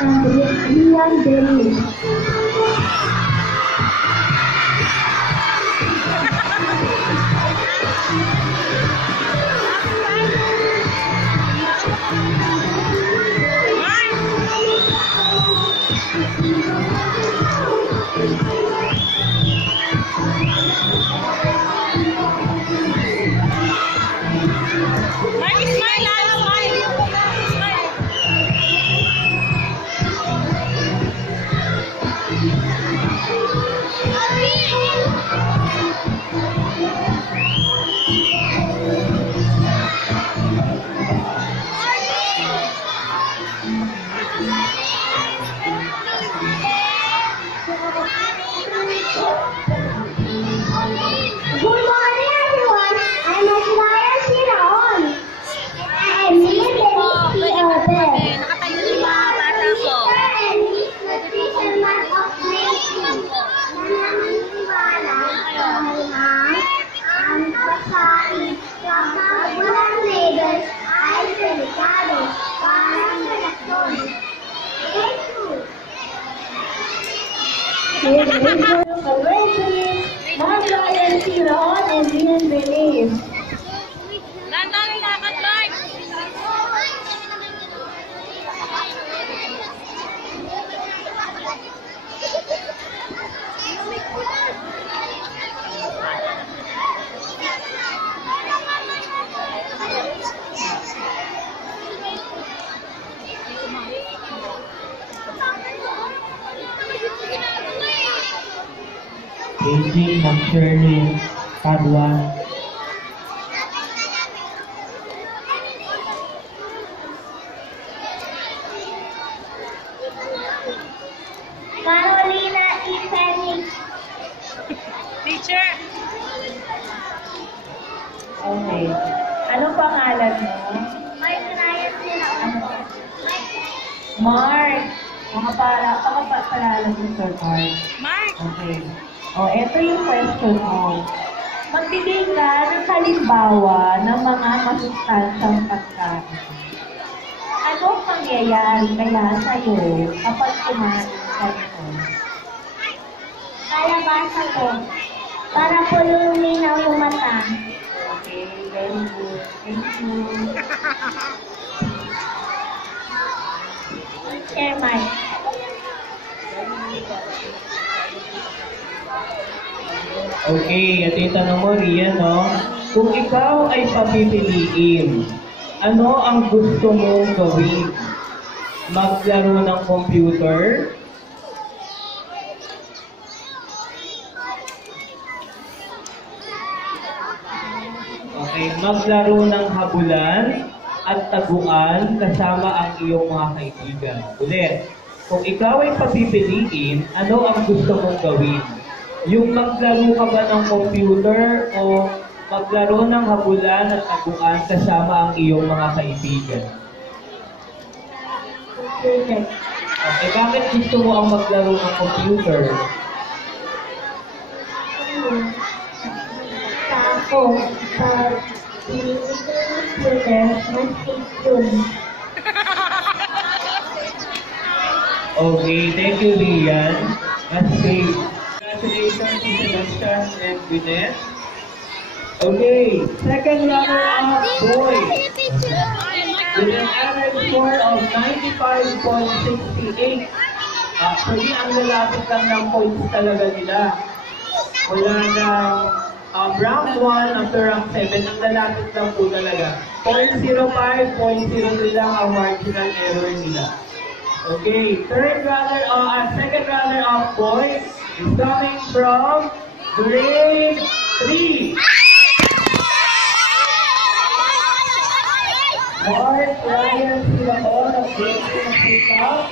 and Rian Dennis. Marian Siraon and Rian Dennis. Painting ng Shirley Padua. Carolina E. Phoenix. Teacher! Okay. Anong pangalan mo? Marian Siraon. Mark. Pakapalalan mo, Sir Mark. Mark! Okay. Ito yung question mo. Magbigay ka ng halimbawa ng mga masustansyang pagkain. Anong mangyayari kaya sa'yo kapag kumain ka nito? Kalabasa ko. Para po luminaw yung mata. Okay, very good. Thank you. Share Mike. Okay, at yung tanong mo, Rian, no? Kung ikaw ay papipiliin, ano ang gusto mong gawin? Maglaro ng computer? Okay, maglaro ng habulan at taguan kasama ang iyong mga kaibigan. Ulit, kung ikaw ay papipiliin, ano ang gusto mong gawin? Yung maglaro ka ba ng computer o maglaro ng habulan at taguan kasama ang iyong mga kaibigan? Okay, bakit gusto mo ang maglaro ng computer? Ako, pag pinili ko yung computer, mas safe yun. Okay, thank you, Rian. That's great. Congratulations to Sebastian and Gwyneth. Okay, second runner-up, boys. With an average score of 95.68. Actually, ang lalapit lang ng points talaga nila. Wala ng round 1 after round 7, ang lalapit lang po talaga. 0.05, 0.03 lang ang marginal error nila. Okay, second runner-up, boys, is coming from grade 3. Mark Ryan Siraon of grade 3 na